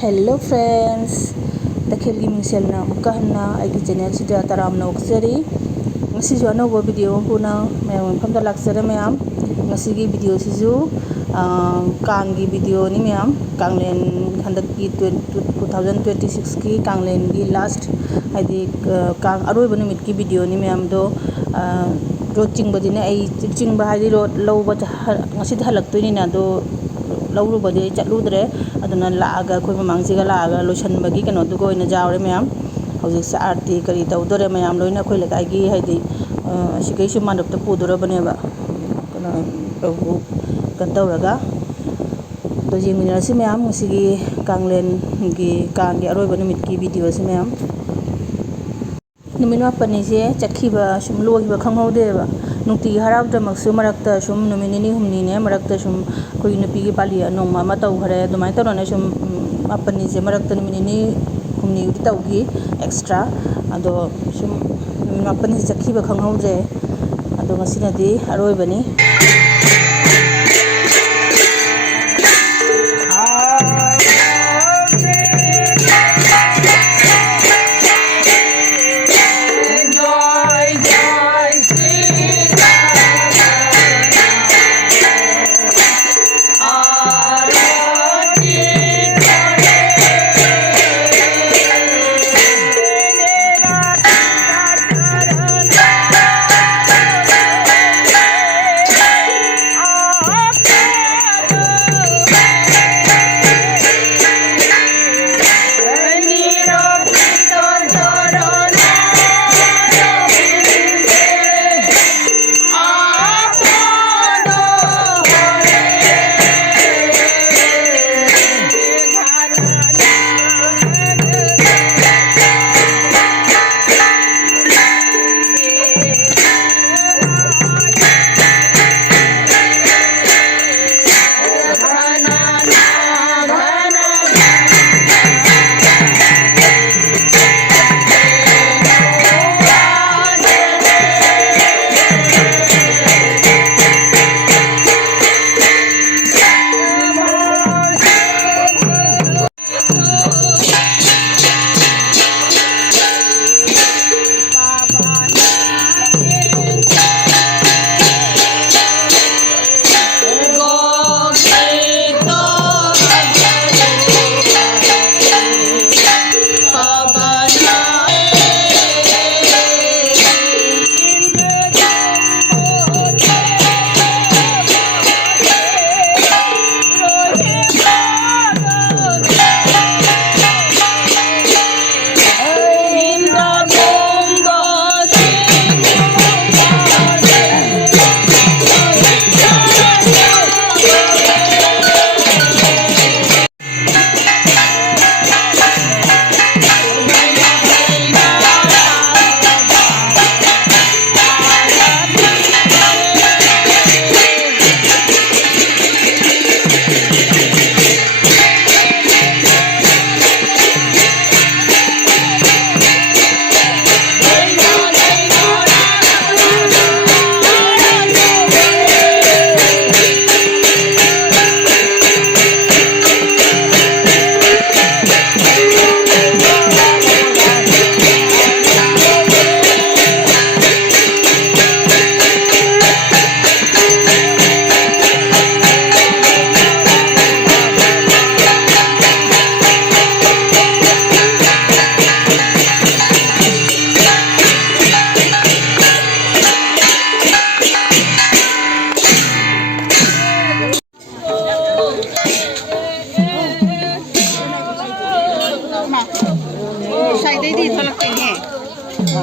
Hello friends, Dakhilgi Mingselna Mukahna Aigi channel sida taramna uksari ngasisu anauba video huna mayam famda laksara mayam ngasigi video sisu kanggi video ni mayam kanglen handaki 2026 ki kanglen gi last haidi kang aroiba numit ki video ni mayam do road chingbadine ai chingba haidi road lawba ngasida halaktoini na do लौरुबदे चलुद्रे अदुना लागा कोइ ममांगसिगा लागा लोसनबगी कनो दुगो इना जावरे मयाम हौजिक सा आरती करी तौदरे मयाम लोइना खोइ लगागी हाइदि सिगैसु मानबता पुदुरबनेबा कनो प्रभु कन्तौरगा तो जेमिनारसि मयाम सिगी कांगलेन गी कांगी अरोइबा नुमितकी वीडियो से मयाम नुमित मापनिसे चखिबा सुम लोहिबा खंगौदेबा नुक्ति हरावदमक्सु मरक्ता सुम नुमित निनि हुमनिने मरक्ता सुम कोइ नुपिगी पाली नोंमा मा तौखरे अदुमाय तौरने सुम मापनिसे मरक्ता नुमित निनि हुमनि उदि तौगी एक्स्ट्रा अदो सुम नुमित मापनिसे चखिबा खंगौदे अदो ngasiनदि अरोइबनि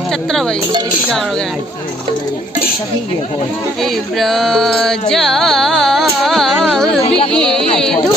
चत्र भाई इसी जाओ गए ब्रजा Vidhu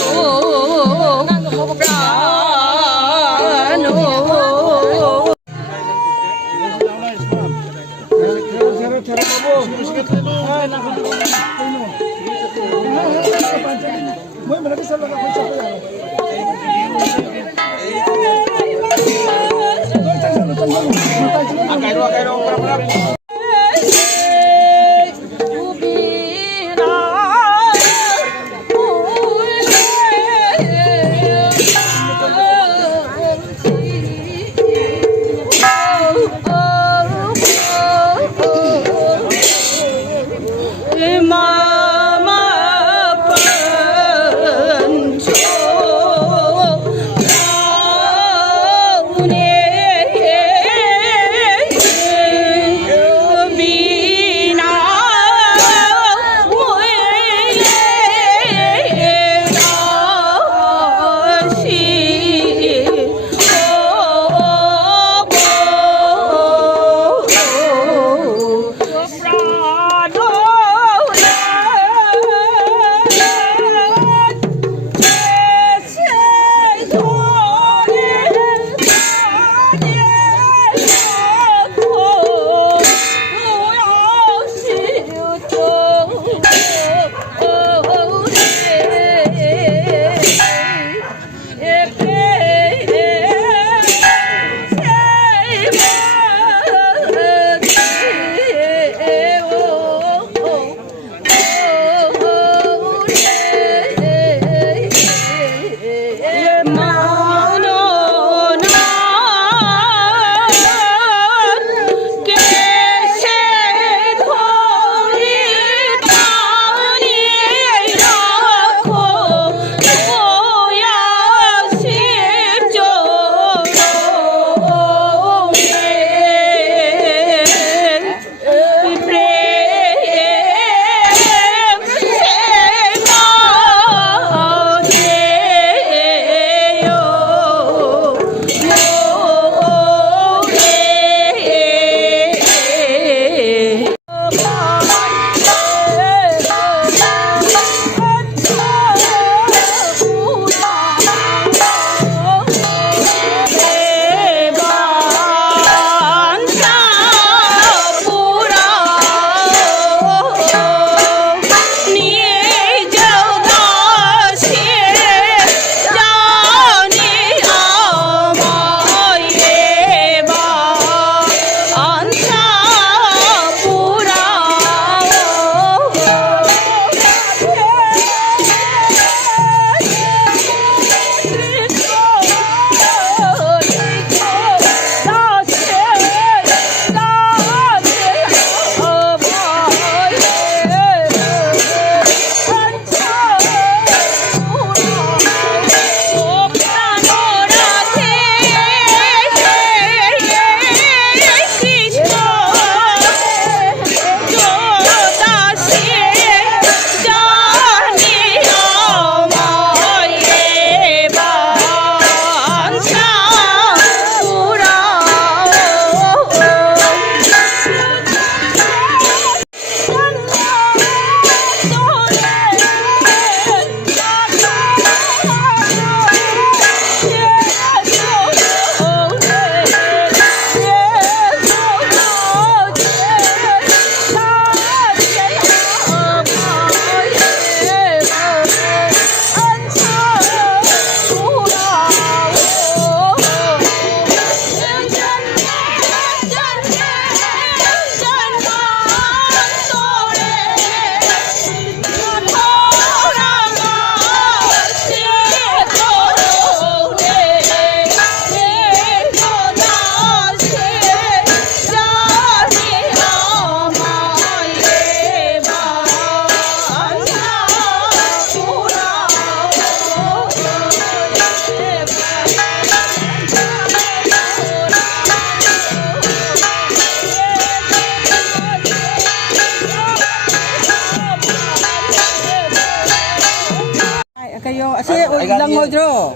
loidro.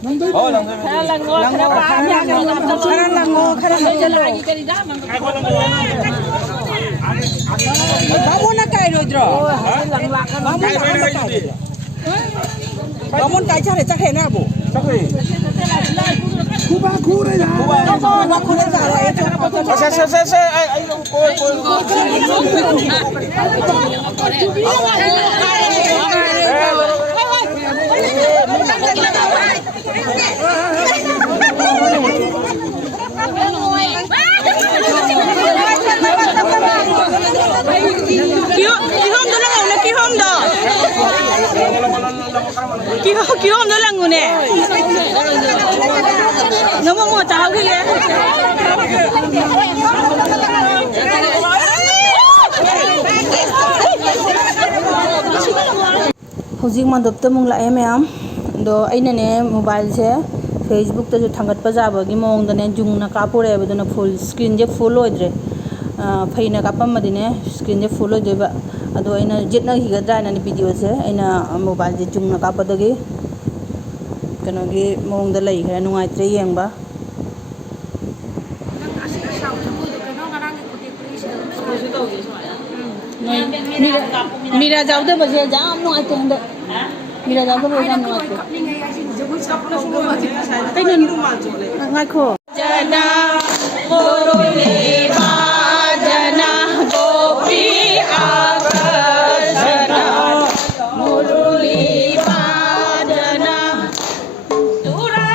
Khara Bamun na kai loidro. Bamun kai chare chakhe na bo. Kuba kure ya. Kuba kure ja Se ai Ki hôm đó là người nè. Nó mua cháo cái gì? Hojik mandopta mung la em do aina ne mobile se Facebook ta ju thangat pa jaba gi mong da ne jung na ka pore ba na full screen je full oidre phaina ka pam madine screen je full oidre ba ado aina jetna hi ga da na ni video se aina mobile je jung na ka pa da gi kano gi mong da lai khara nungai tre yeng ba Mira jauh deh baca jam nu aja hendak. Mira jauh deh baca nu aja. Pengen ngaku. Jana boroli jana gopi abasana boroli jana tura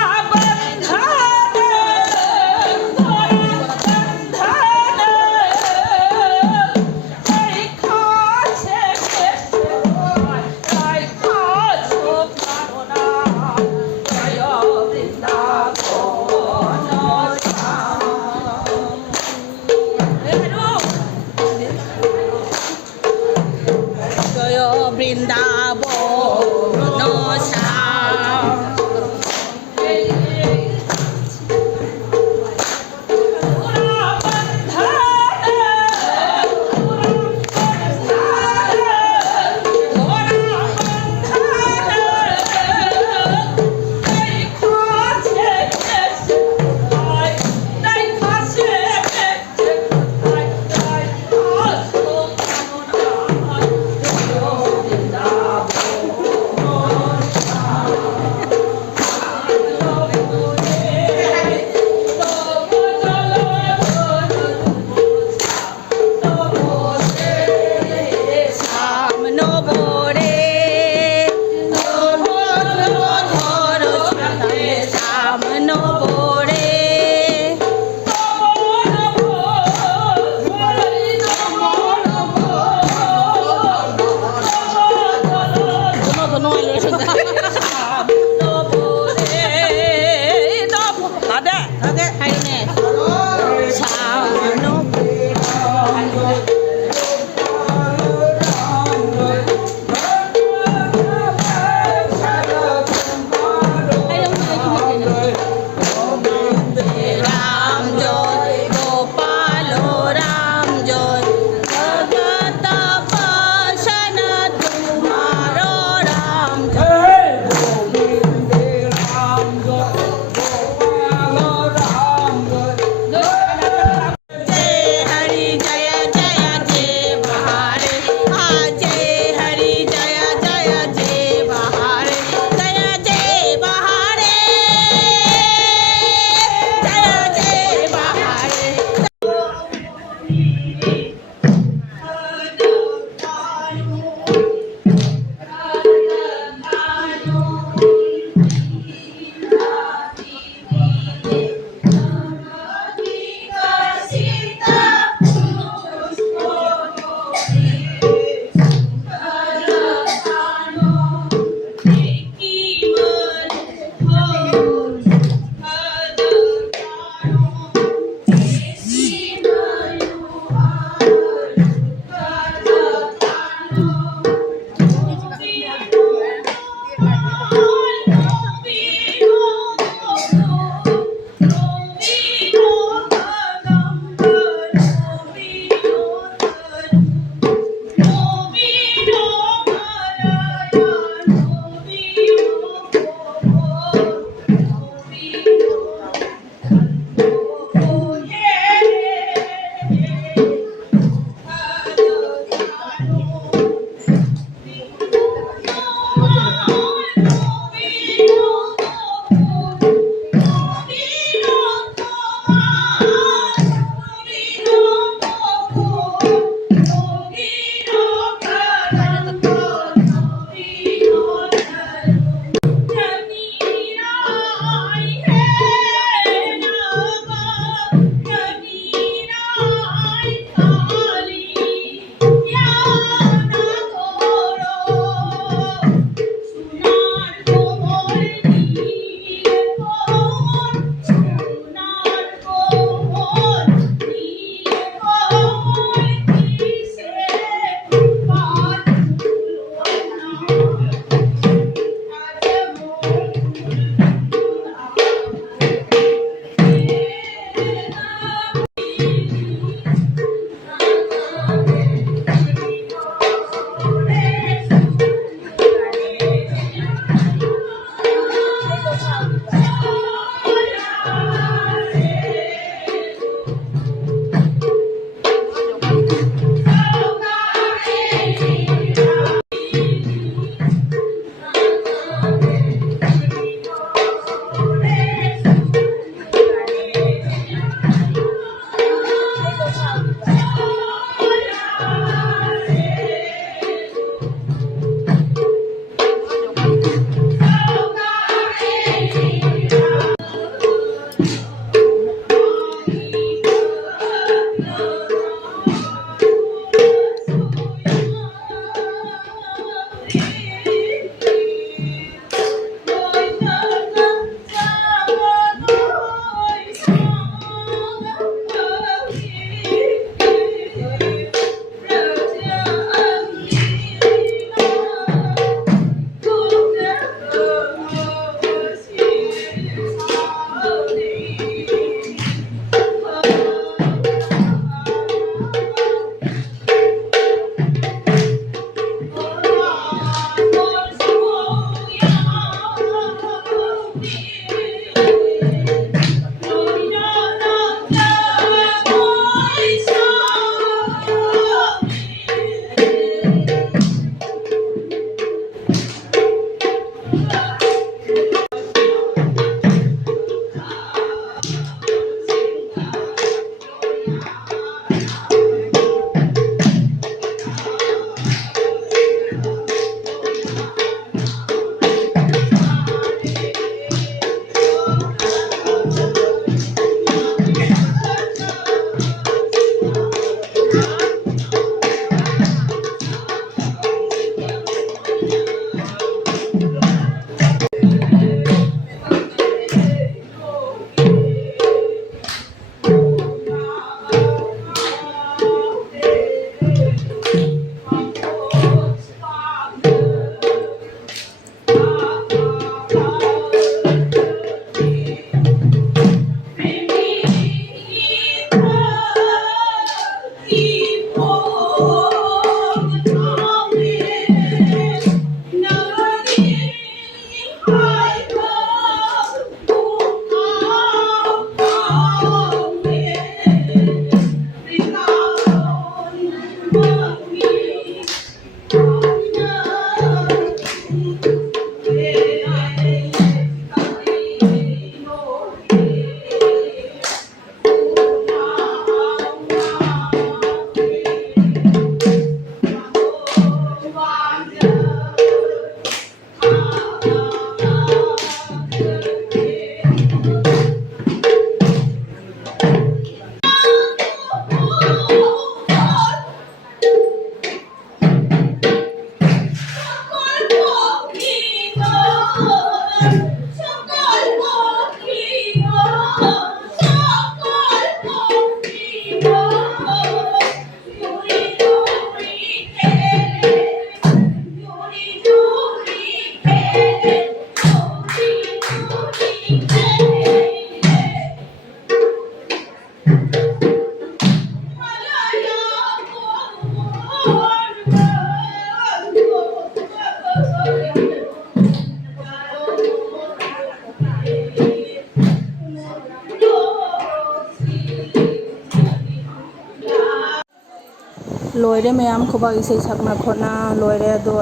loire mayam khobak isai sakna khotna loire do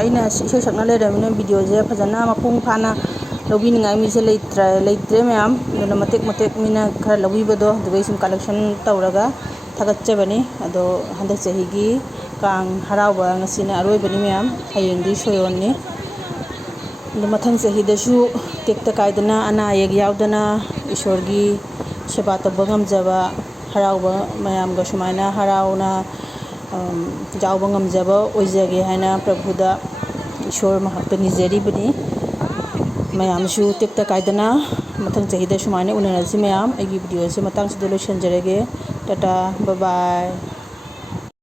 aina isai sakna leramina video je phajana mapung phana lobi ningai mi se leitre mayam dona matek mina khar lobi bado dubai sim collection tawraga thagatche bani ado handak chahi gi kang harawa ngasina aroi bani mayam hayeng di soyonni ndo mathang chahi da su tekta kaidana ana yeg yaudana ishor gi seba tabba ngamjaba harawa mayam ga sumaina harawna jawba ngamjaba oijage haina prabhuda ishor mahakta nijeri bani mayam su tekta kaidana mathang chahi da sumaina unana si mayam agi video se matang se lo shanjarege tata bye bye